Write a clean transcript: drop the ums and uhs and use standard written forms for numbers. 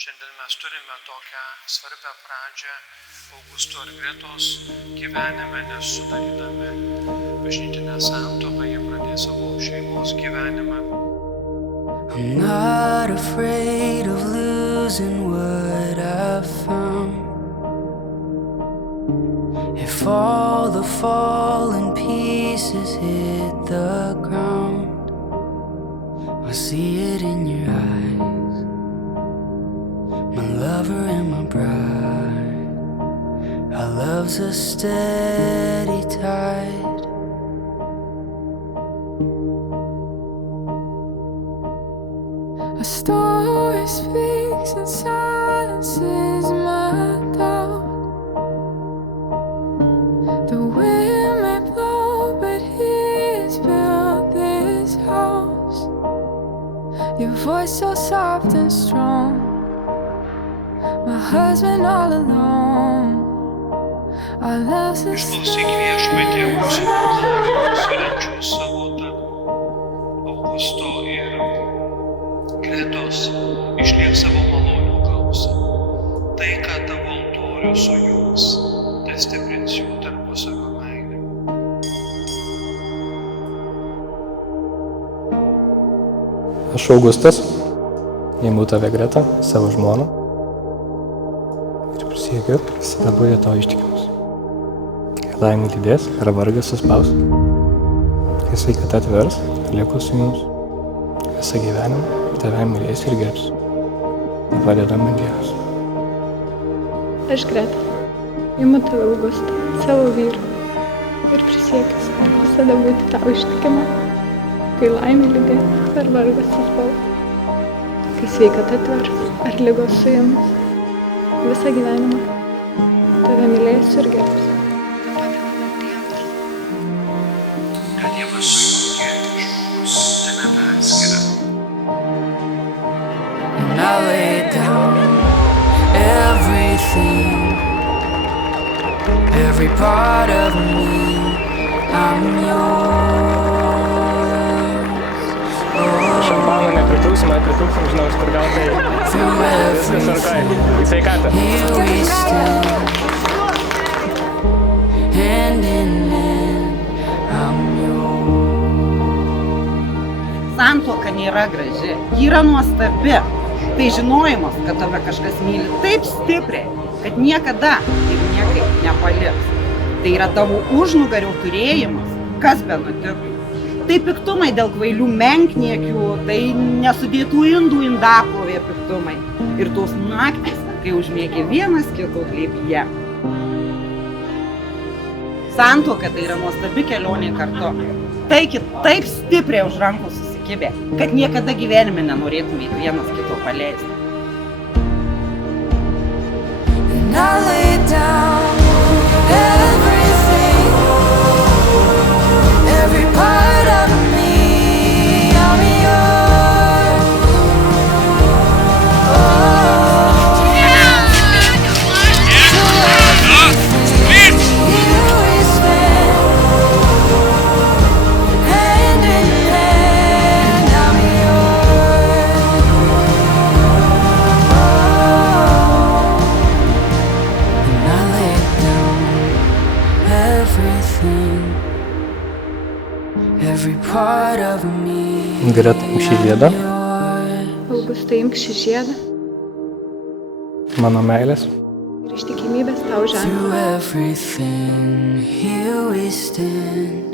Šiandien mes turime tokią svarbią pradžią Augusto ir Gretos gyvenime, nes sudarydami bažnytinę santuoką jie pradės savo šeimos gyvenimą. I'm not afraid of losing what I've found. If all the fallen pieces hit the ground, I see it in your eyes, my lover and my bride. Our love's a steady tide. A story speaks and silences my doubt. The wind may blow, but he's built this house. Your voice so soft and strong, my husband all alone. Our love's a Išklausyk Viešpatie mūsų maldą, surenčiau savo tarp Augusto ir Gretos, išliek savo malonių gausą. Tai, ką tavo altorių sujungs, tai stiprins jų tarpusavio meilę. Aš Augustas, imu tave Greta, savo žmoną, ir prisiekiu visada būti tau ištikimas. Kai laimė lydės ar vargas suspaus, kai sveikata atvers, lieku su jums. Visą gyvenimą tave mylės ir gerbs. Tai padeda man Dievas. Aš Greta, imu tave Augustą, savo vyrą, ir prisiekiu visada būti tau ištikima. Kai laimė lydės ar vargas suspaus, kai sveikata atvers ar ligos suims, visą gyvenimą tave mylėsiu ir gerbsiu. Ką Dievas sujungė, žmogus tai neperskiria. And I lay down everything, every part of me, I'm yours. Šampano nepritrūksim, žinau, iš kur gautai. Viskas arkai. Į sveikatą. Here we stand, hand in hand, I'm yours. Santuoka nėra graži, ji yra nuostabi. Tai žinojimas, kad tave kažkas myli taip stipriai, kad niekada ir niekaip nepaliks. Tai yra tavo užnugario turėjimas, kas be nutiktų. Tai piktumai dėl kvailių menkniekių, tai nesudėtų indų indaplovė piktumai. Ir tos naktys, kai užmiegi vienas kito glėbyje. Santuoka tai yra nuostabi kelionė kartu. Taigi taip stipriai už rankų susikibę, kad niekada gyvenime nenorėtumėt vienas kito paleisti. And I lay down everything, every part of me, I'm yours. Oh, here we stand, hand in hand, I'm yours. And I lay down everything, every part of me, Greta, imk šį žiedą, yours. Augustai, imk šį žiedą mano meilės. ir ištikimybės tau ženklą. Through everything, here we stand,